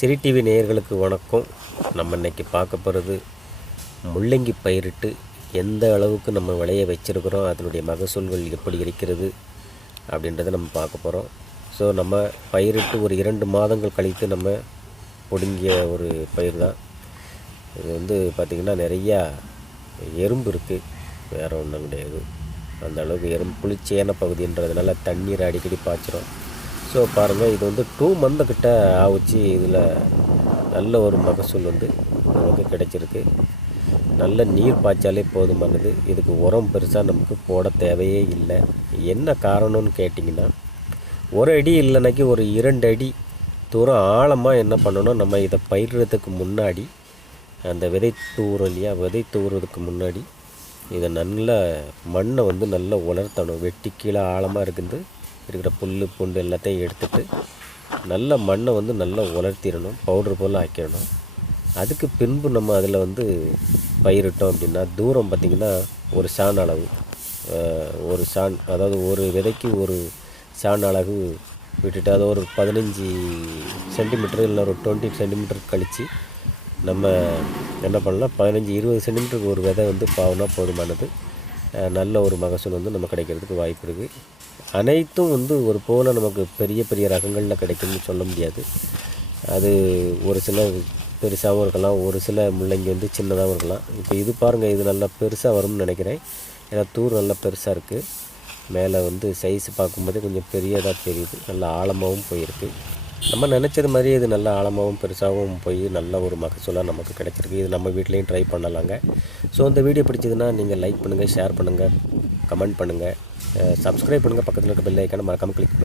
சிரி TV நேயர்களுக்கு வணக்கம். நம்ம இன்றைக்கி பார்க்க போகிறது முள்ளங்கி பயிரிட்டு எந்த அளவுக்கு நம்ம விளைய வச்சுருக்கிறோம், அதனுடைய மகசூல்கள் எப்படி இருக்கிறது அப்படின்றத நம்ம பார்க்க போகிறோம். ஸோ நம்ம பயிரிட்டு ஒரு 2 மாதங்கள் கழித்து நம்ம பிடுங்கிய ஒரு பயிர் தான் இது. வந்து பார்த்திங்கன்னா நிறையா எறும்பு இருக்குது, வேறு ஒன்றும் கிடையாது. அந்த அளவுக்கு எறும்பு குளிர்ச்சியான பகுதின்றதுனால தண்ணீர் அடிக்கடி பாய்ச்சிரும். ஸோ பாருங்கள், இது வந்து 2 மந்த் கிட்ட ஆகுச்சு. இதில் நல்ல ஒரு மகசூல் வந்து நமக்கு கிடைச்சிருக்கு. நல்ல நீர் பாய்ச்சாலே போதுமானது. இதுக்கு உரம் பெருசாக நமக்கு போட தேவையே இல்லை. என்ன காரணம்னு கேட்டிங்கன்னா, ஒரு அடி இல்லைனாக்கி ஒரு 2 அடி தூரம் ஆழமாக என்ன பண்ணணும், நம்ம இதை பயிரிடுறதுக்கு முன்னாடி அந்த விதை தூரம் இல்லையா, விதை தூவுறதுக்கு முன்னாடி இதை நல்ல மண்ணை வந்து நல்லா உலர்த்தணும். வெட்டி கீழே ஆழமாக இருக்கிற புல் பூண்டு எல்லாத்தையும் எடுத்துகிட்டு நல்ல மண்ணை வந்து நல்லா உலர்த்திடணும், பவுட்ரு போல் ஆக்கிடணும். அதுக்கு பின்பு நம்ம அதில் வந்து பயிரிட்டோம் அப்படின்னா தூரம் பார்த்திங்கன்னா ஒரு சான் அளவு, ஒரு சான், அதாவது ஒரு விதைக்கு ஒரு சான் அளவு விட்டுட்டு அதை ஒரு 15 சென்டிமீட்டர் இல்லை ஒரு 20 சென்டிமீட்டர் கழித்து நம்ம என்ன பண்ணலாம், 15-20 சென்டிமீட்டருக்கு ஒரு விதை வந்து பாவனா போதுமானது. நல்ல ஒரு மகசூல் வந்து நம்ம கிடைக்கிறதுக்கு வாய்ப்பு இருக்குது. அனைத்தும் வந்து ஒரு போல் நமக்கு பெரிய பெரிய ரகங்களில் கிடைக்கும்னு சொல்ல முடியாது. அது ஒரு சில பெருசாகவும் இருக்கலாம், ஒரு சில முள்ளங்கி வந்து சின்னதாகவும் இருக்கலாம். இப்போ இது பாருங்கள், இது நல்லா பெருசாக வரும்னு நினைக்கிறேன். ஏன்னா தூர் நல்லா பெருசாக இருக்குது. மேலே வந்து சைஸ் பார்க்கும்போது கொஞ்சம் பெரியதாக தெரியுது. நல்லா ஆழமாகவும் போயிருக்கு. நம்ம நினச்சது மாதிரி இது நல்லா ஆழமாகவும் பெருசாகவும் போய் நல்ல ஒரு மகசூலாக நமக்கு கிடச்சிருக்கு. இது நம்ம வீட்லேயும் ட்ரை பண்ணலாங்க. ஸோ இந்த வீடியோ பிடிச்சதுன்னா நீங்கள் லைக் பண்ணுங்கள், ஷேர் பண்ணுங்கள், கமெண்ட் பண்ணுங்கள், சப்ஸ்கிரைப் பண்ணுங்கள். பக்கத்தில் இருக்க பெல் ஐக்கானை மறக்காமல் கிளிக் பண்ணுங்கள்.